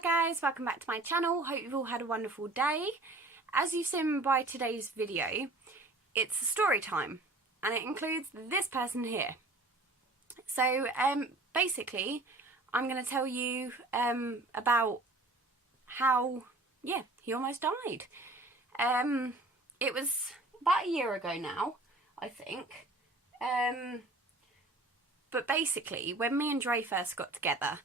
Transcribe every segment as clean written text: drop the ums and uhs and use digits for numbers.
Hi guys, welcome back to my channel. Hope you've all had a wonderful day. As you've seen by today's video, it's a story time and it includes this person here. So basically I'm going to tell you about how, he almost died. It was about a year ago now, I think. But basically, when me and Dre first got together,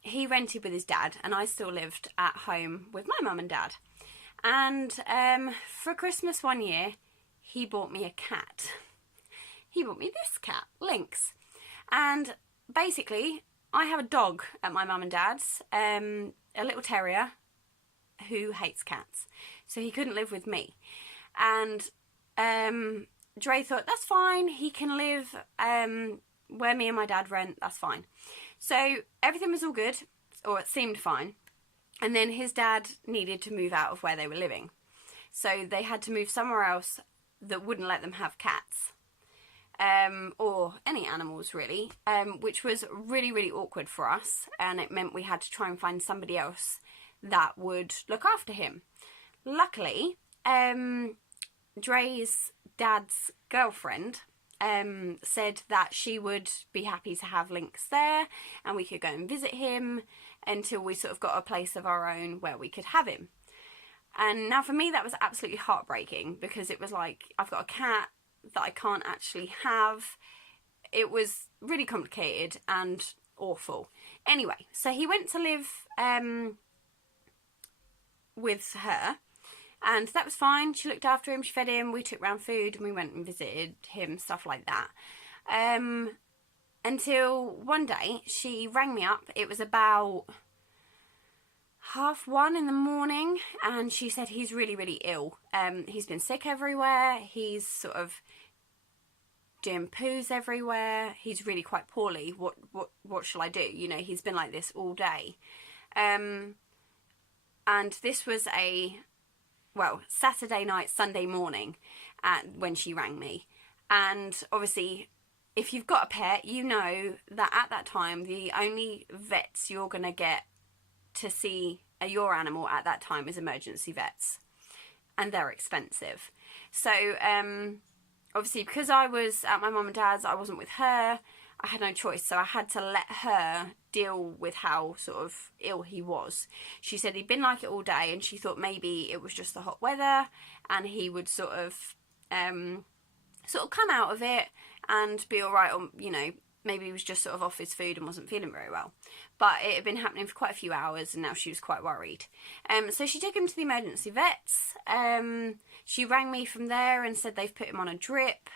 he rented with his dad and I still lived at home with my mum and dad. And for Christmas one year, he bought me a cat. He bought me this cat, Lynx. And basically, I have a dog at my mum and dad's, a little terrier who hates cats. So he couldn't live with me. And Dre thought, that's fine, he can live where me and my dad rent, that's fine. So everything was all good, or it seemed fine. And then his dad needed to move out of where they were living. So they had to move somewhere else that wouldn't let them have cats. Or any animals really, which was really, really awkward for us. And it meant we had to try and find somebody else that would look after him. Luckily, Dre's dad's girlfriend said that she would be happy to have Lynx there and we could go and visit him until we sort of got a place of our own where we could have him. And now for me that was absolutely heartbreaking because it was like, I've got a cat that I can't actually have. It was really complicated and awful. Anyway, so he went to live with her. And that was fine. She looked after him, she fed him, we took round food and we went and visited him, stuff like that. Until one day she rang me up. It was about 1:30 in the morning and she said he's really, really ill. He's been sick everywhere. He's sort of doing poos everywhere. He's really quite poorly. What shall I do? You know, he's been like this all day. And this was Saturday night, Sunday morning when she rang me. And obviously, if you've got a pet, you know that at that time, the only vets you're going to get to see your animal at that time is emergency vets. And they're expensive. So, obviously, because I was at my mum and dad's, I wasn't with her, I had no choice, so I had to let her deal with how sort of ill he was. She said he'd been like it all day and she thought maybe it was just the hot weather and he would sort of come out of it and be alright, or, you know, maybe he was just sort of off his food and wasn't feeling very well. But it had been happening for quite a few hours and now she was quite worried. So she took him to the emergency vets. She rang me from there and said they've put him on a drip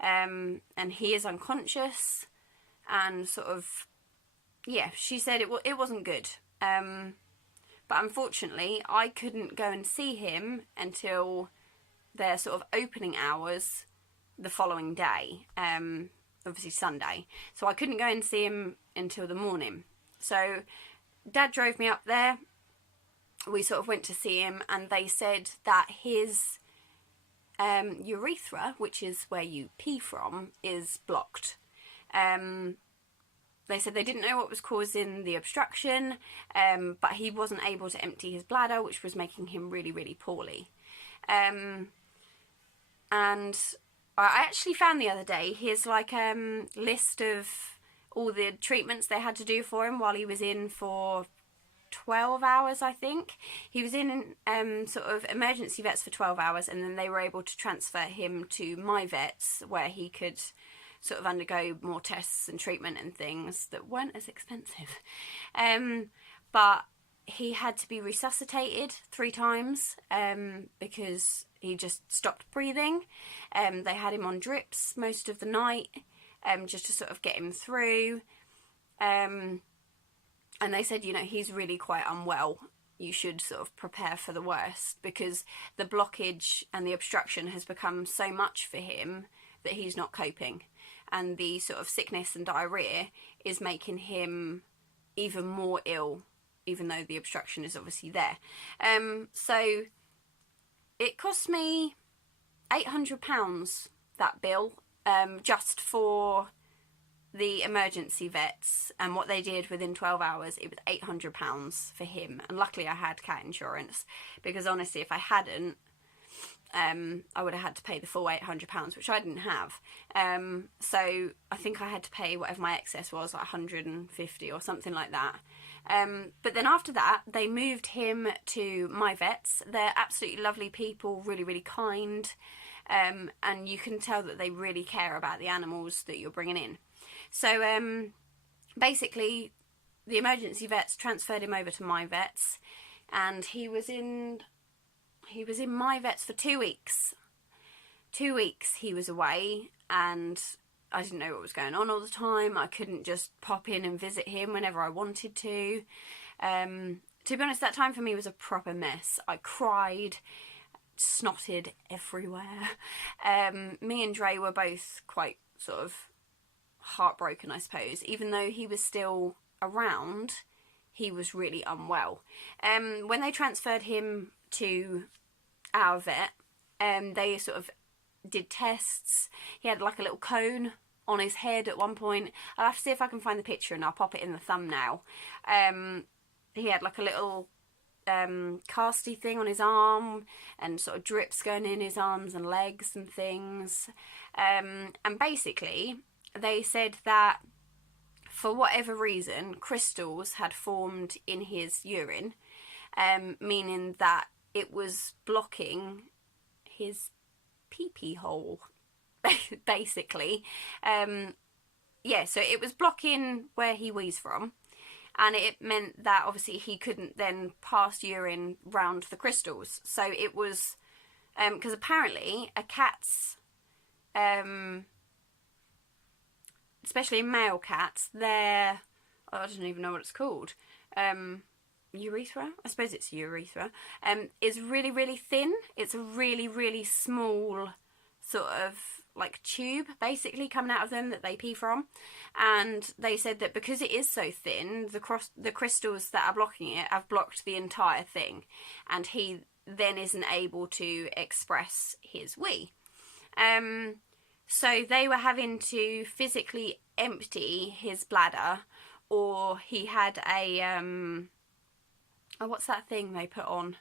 and he is unconscious. And sort of, she said it wasn't good. But unfortunately, I couldn't go and see him until their sort of opening hours the following day, obviously Sunday. So I couldn't go and see him until the morning. So Dad drove me up there. We sort of went to see him and they said that his urethra, which is where you pee from, is blocked. They said they didn't know what was causing the obstruction, but he wasn't able to empty his bladder, which was making him really, really poorly. And I actually found the other day his list of all the treatments they had to do for him while he was in for 12 hours, I think. He was in sort of emergency vets for 12 hours and then they were able to transfer him to my vets where he could sort of undergo more tests and treatment and things that weren't as expensive. But he had to be resuscitated 3 times because he just stopped breathing. They had him on drips most of the night just to sort of get him through. And they said, you know, he's really quite unwell. You should sort of prepare for the worst because the blockage and the obstruction has become so much for him that he's not coping. And the sort of sickness and diarrhea is making him even more ill, even though the obstruction is obviously there. So it cost me £800, that bill, just for the emergency vets, and what they did within 12 hours, it was £800 for him. And luckily I had cat insurance, because honestly, if I hadn't, I would have had to pay the full £800, which I didn't have. So I think I had to pay whatever my excess was, like 150 or something like that. But then after that, they moved him to My Vets. They're absolutely lovely people, really, really kind. And you can tell that they really care about the animals that you're bringing in. So basically, the emergency vets transferred him over to My Vets, and he was in My Vets for 2 weeks. 2 weeks he was away, and I didn't know what was going on all the time. I couldn't just pop in and visit him whenever I wanted to. To be honest, that time for me was a proper mess. I cried, snotted everywhere. Me and Dre were both quite sort of heartbroken, I suppose. Even though he was still around, he was really unwell. When they transferred him to our vet, they sort of did tests. He had like a little cone on his head at one point. I'll have to see if I can find the picture and I'll pop it in the thumbnail. He had like a little casty thing on his arm, and sort of drips going in his arms and legs and things. And basically they said that for whatever reason, crystals had formed in his urine, meaning that it was blocking his pee-pee hole, basically. Yeah, so it was blocking where he wheezes from, and it meant that obviously he couldn't then pass urine round the crystals. So it was, because apparently a cat's, especially male cats, their, I don't even know what it's called, urethra, I suppose it's urethra, is really, really thin. It's a really, really small sort of like tube basically coming out of them that they pee from. And they said that because it is so thin, the crystals that are blocking it have blocked the entire thing, and he then isn't able to express his wee. So they were having to physically empty his bladder, or he had a oh, what's that thing they put on?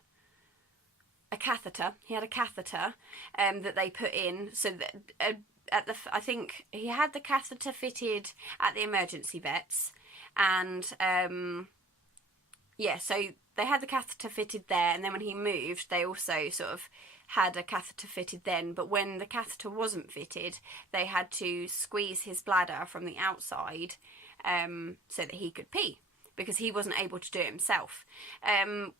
A catheter. He had a catheter that they put in, so that I think he had the catheter fitted at the emergency vets, and yeah, so they had the catheter fitted there, and then when he moved, they also sort of had a catheter fitted then. But when the catheter wasn't fitted, they had to squeeze his bladder from the outside so that he could pee, because he wasn't able to do it himself.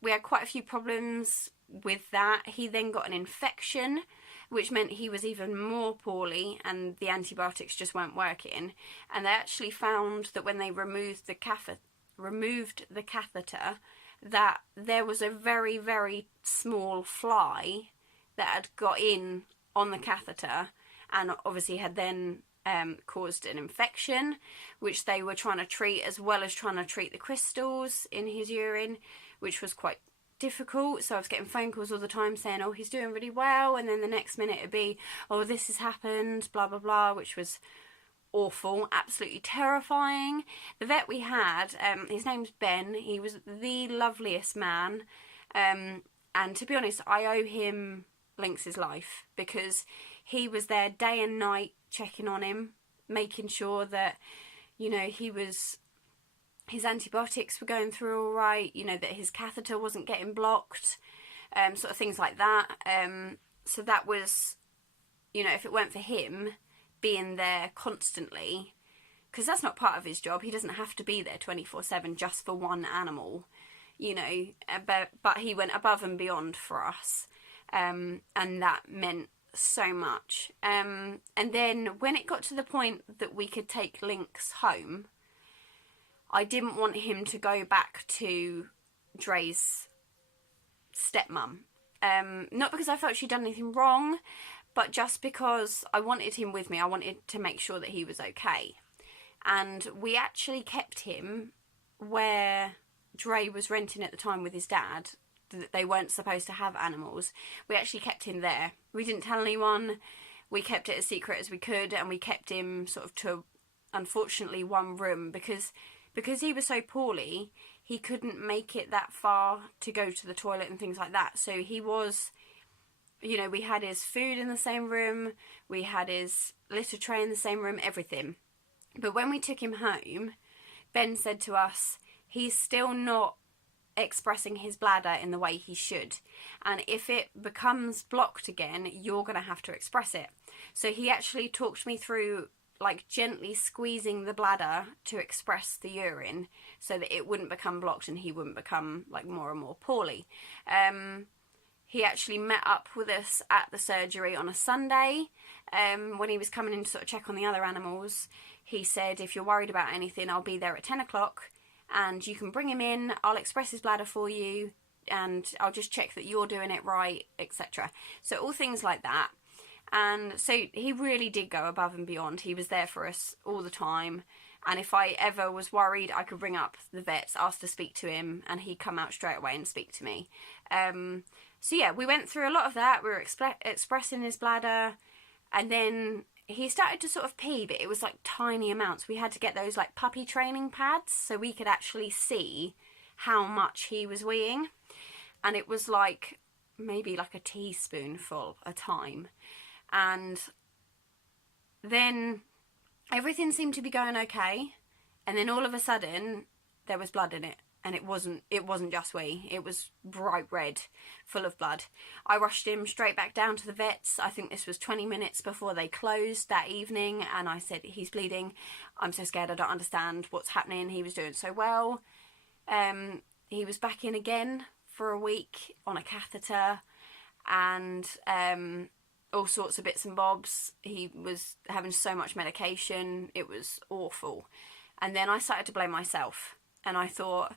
We had quite a few problems with that. He then got an infection, which meant he was even more poorly, and the antibiotics just weren't working. And they actually found that when they removed the catheter, that there was a very, very small fly that had got in on the catheter, and obviously had then caused an infection, which they were trying to treat, as well as trying to treat the crystals in his urine, which was quite difficult. So I was getting phone calls all the time saying, oh, he's doing really well, and then the next minute it'd be, oh, this has happened, blah blah blah, which was awful, absolutely terrifying. The vet we had, his name's Ben. He was the loveliest man, and to be honest, I owe him Lynx's life, because he was there day and night checking on him, making sure that, you know, his antibiotics were going through all right, you know, that his catheter wasn't getting blocked, sort of things like that. So that was, you know, if it weren't for him being there constantly, because that's not part of his job, he doesn't have to be there 24/7 just for one animal, you know, but he went above and beyond for us, and that meant so much. And then when it got to the point that we could take Lynx home, I didn't want him to go back to Dre's stepmum. Not because I felt she'd done anything wrong, but just because I wanted him with me. I wanted to make sure that he was okay. And we actually kept him where Dre was renting at the time with his dad. They weren't supposed to have animals. We actually kept him there. We didn't tell anyone. We kept it as secret as we could, and we kept him sort of to unfortunately one room because he was so poorly, he couldn't make it that far to go to the toilet and things like that. So he was, you know, we had his food in the same room, we had his litter tray in the same room, everything. But when we took him home, Ben said to us, he's still not expressing his bladder in the way he should, and if it becomes blocked again, you're going to have to express it. So he actually talked me through like gently squeezing the bladder to express the urine so that it wouldn't become blocked and he wouldn't become like more and more poorly. He actually met up with us at the surgery on a Sunday. When he was coming in to sort of check on the other animals, he said, if you're worried about anything, I'll be there at 10 o'clock and you can bring him in, I'll express his bladder for you and I'll just check that you're doing it right, etc. So all things like that. And so he really did go above and beyond. He was there for us all the time. And if I ever was worried, I could ring up the vets, ask to speak to him, and he'd come out straight away and speak to me. So yeah, we went through a lot of that. We were expressing his bladder, and then he started to sort of pee, but it was like tiny amounts. We had to get those like puppy training pads so we could actually see how much he was weeing. And it was like maybe like a teaspoonful a time. And then everything seemed to be going okay, and then all of a sudden there was blood in it, and it wasn't just wee, it was bright red, full of blood. I rushed him straight back down to the vets. I think this was 20 minutes before they closed that evening, and I said, he's bleeding, I'm so scared, I don't understand what's happening. He was doing so well. He was back in again for a week on a catheter, and all sorts of bits and bobs. He was having so much medication, it was awful. And then I started to blame myself, and I thought,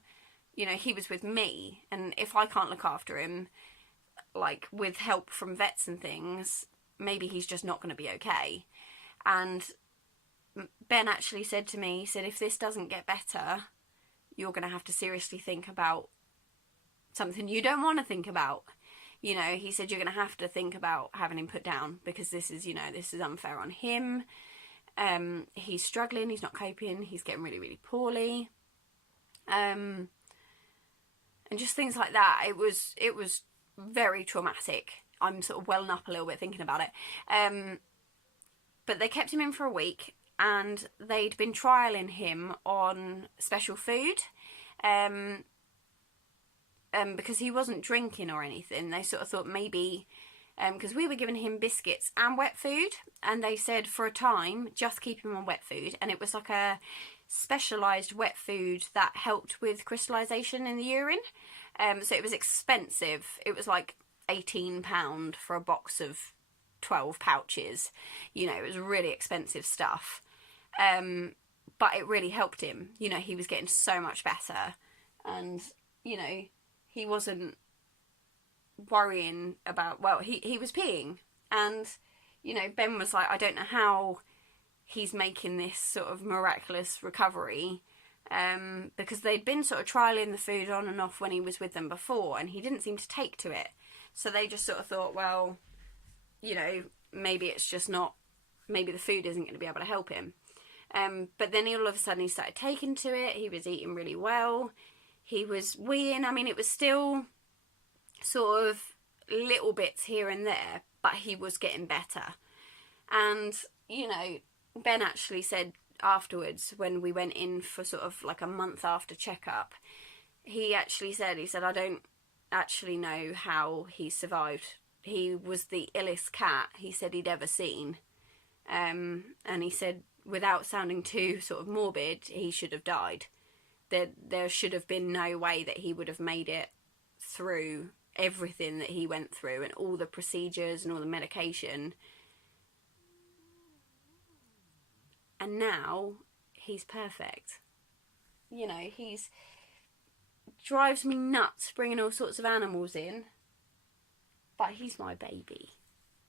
you know, he was with me, and if I can't look after him, like with help from vets and things, maybe he's just not going to be okay. And Ben actually said to me, he said, if this doesn't get better, you're going to have to seriously think about something you don't want to think about. You know, he said, you're going to have to think about having him put down, because this is, you know, this is unfair on him. He's struggling, he's not coping, he's getting really, really poorly. And just things like that. It was very traumatic. I'm sort of welling up a little bit thinking about it. But they kept him in for a week, and they'd been trialling him on special food. Because he wasn't drinking or anything, they sort of thought maybe, because we were giving him biscuits and wet food, and they said for a time just keep him on wet food, and it was like a specialised wet food that helped with crystallisation in the urine. So it was expensive. It was like £18 for a box of 12 pouches. You know, it was really expensive stuff. But it really helped him. You know, he was getting so much better, and you know, he wasn't worrying about, well, he was peeing, and you know, Ben was like, I don't know how he's making this sort of miraculous recovery, because they'd been sort of trialling the food on and off when he was with them before, and he didn't seem to take to it. So they just sort of thought, well, you know, maybe it's just not, maybe the food isn't going to be able to help him. But then all of a sudden he started taking to it. He was eating really well. He was weeing. I mean, it was still sort of little bits here and there, but he was getting better. And, you know, Ben actually said afterwards, when we went in for sort of like a month after checkup, he actually said, I don't actually know how he survived. He was the illest cat he said he'd ever seen. And he said, without sounding too sort of morbid, he should have died. There should have been no way that he would have made it through everything that he went through and all the procedures and all the medication. And now he's perfect. You know, he's drives me nuts bringing all sorts of animals in, but he's my baby,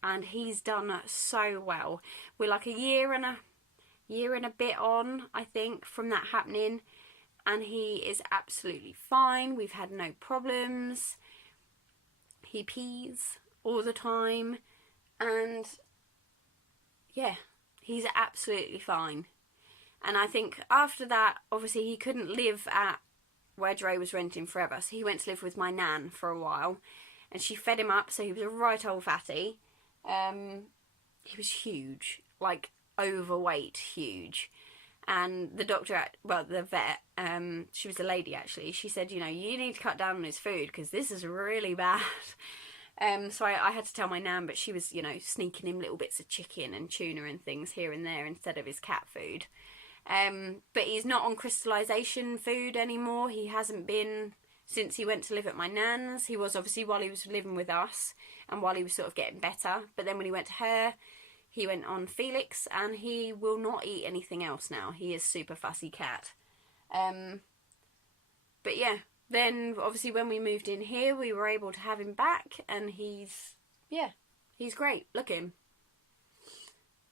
and he's done so well. We're like a year and a bit on, I think, from that happening, and he is absolutely fine. We've had no problems. He pees all the time, and yeah, he's absolutely fine. And I think after that, obviously he couldn't live at where Dre was renting forever, so he went to live with my nan for a while, and she fed him up, so he was a right old fatty. He was huge, like overweight, huge. And the doctor, well, the vet, she was a lady actually, she said, you know, you need to cut down on his food because this is really bad. So I had to tell my nan, but she was, you know, sneaking him little bits of chicken and tuna and things here and there instead of his cat food. But he's not on crystallisation food anymore. He hasn't been since he went to live at my nan's. He was obviously while he was living with us and while he was sort of getting better. But then when he went to her, he went on Felix, and he will not eat anything else now. He is super fussy cat. But yeah, then obviously when we moved in here, we were able to have him back, and he's great. Look at him.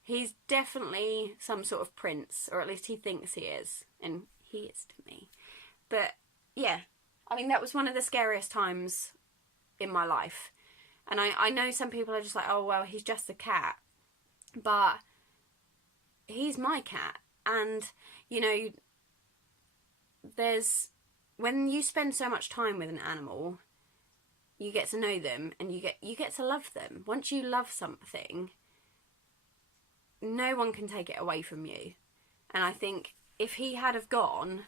He's definitely some sort of prince, or at least he thinks he is, and he is to me. But yeah, I mean, that was one of the scariest times in my life. And I know some people are just like, oh, well, he's just a cat. But he's my cat, and you know, when you spend so much time with an animal, you get to know them, and you get to love them. Once you love something, no one can take it away from you. And I think if he had have gone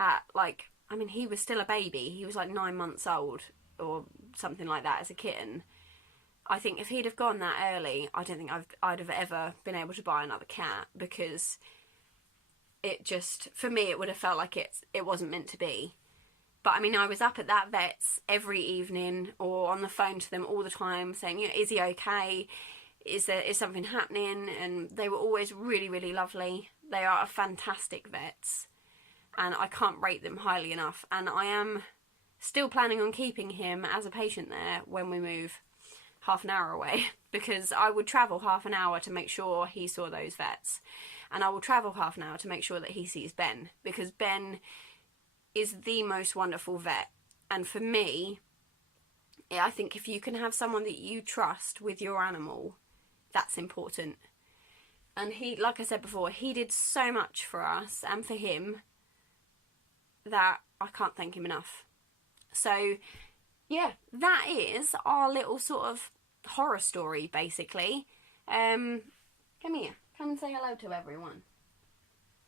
at, like, I mean, he was still a baby. He was like 9 months old or something like that as a kitten. I think if he'd have gone that early, I don't think I'd have ever been able to buy another cat, because it just, for me, it would have felt like it wasn't meant to be. But I mean, I was up at that vet's every evening or on the phone to them all the time saying, you know, is he okay? Is something happening? And they were always really, really lovely. They are fantastic vets, and I can't rate them highly enough. And I am still planning on keeping him as a patient there when we move half an hour away, because I would travel half an hour to make sure he saw those vets, and I will travel half an hour to make sure that he sees Ben, because Ben is the most wonderful vet. And for me, I think if you can have someone that you trust with your animal, that's important. And he, like I said before, he did so much for us and for him that I can't thank him enough. So yeah, that is our little sort of horror story, basically. Come here. Come and say hello to everyone.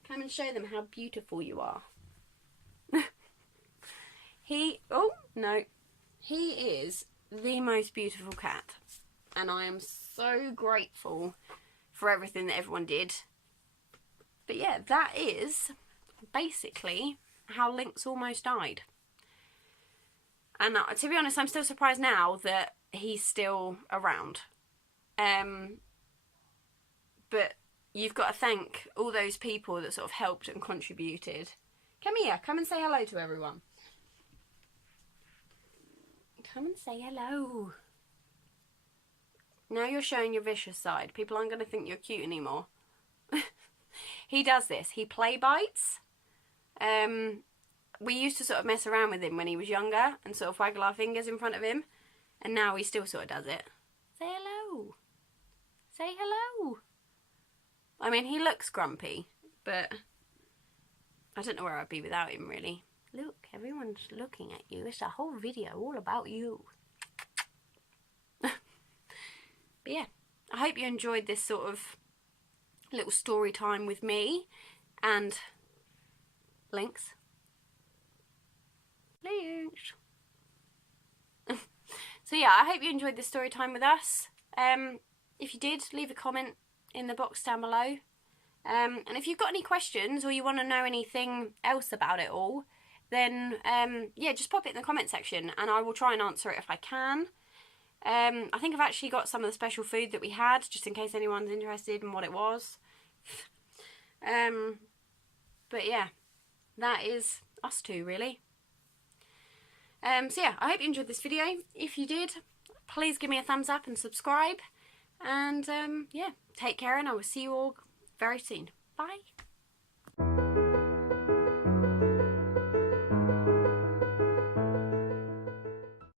Come and show them how beautiful you are. He is the most beautiful cat. And I am so grateful for everything that everyone did. But yeah, that is basically how Lynx almost died. And to be honest, I'm still surprised now that he's still around. But you've got to thank all those people that sort of helped and contributed. Come here, come and say hello to everyone. Come and say hello. Now you're showing your vicious side. People aren't going to think you're cute anymore. He does this. He play bites. We used to sort of mess around with him when he was younger and sort of waggle our fingers in front of him. And now he still sort of does it. Say hello. Say hello. I mean, he looks grumpy, but I don't know where I'd be without him, really. Look, everyone's looking at you. It's a whole video all about you. But yeah, I hope you enjoyed this sort of little story time with me and Lynx. Lynx. So yeah, I hope you enjoyed this story time with us. If you did, leave a comment in the box down below. And if you've got any questions or you want to know anything else about it all, then yeah, just pop it in the comment section and I will try and answer it if I can. I think I've actually got some of the special food that we had, just in case anyone's interested in what it was. But yeah, that is us two, really. So yeah, I hope you enjoyed this video. If you did, please give me a thumbs up and subscribe. And yeah, take care, and I will see you all very soon. Bye.